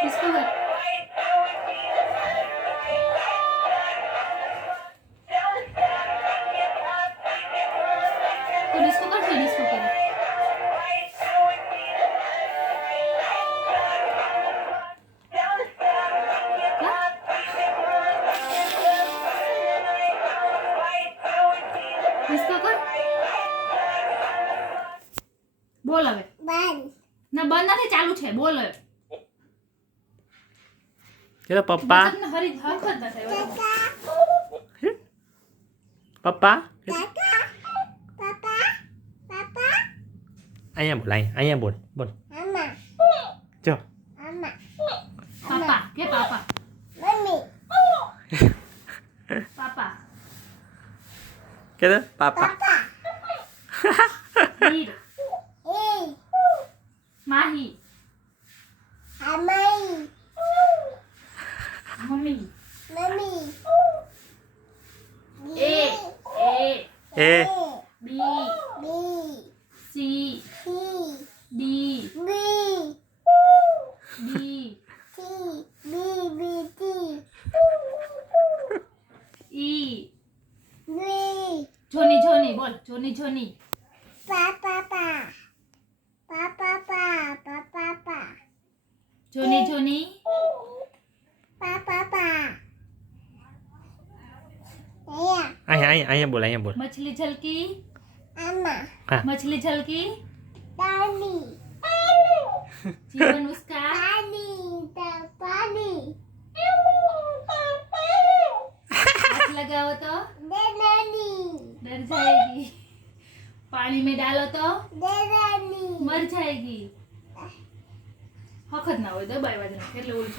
Disco कर तो disco कर फिर डिस्को कर डिस्को कर बोल હવે ના બંધ નથી ચાલુ છે બોલ હવે ચલો પપ્પા તમને હરી હરખત ન થાય પપ્પા અહીંયા બોલ અહીંયા બોલ બોલ જો પાપા કે પાપા પાપા કે પાપા વીર માહી મમ્મી એ A B C D D E Johnny Johnny બોલ જોની જોની જોની જોની અહીંયા બોલ અહીંયા બોલ मछली झलकी हाँ। मछली झलकी जीवन उसका हाथ लगाओ तो डर जाएगी पानी में डालो तो मर जाएगी वखत ना હોય દબાઈ વાજને એટલે ઓલું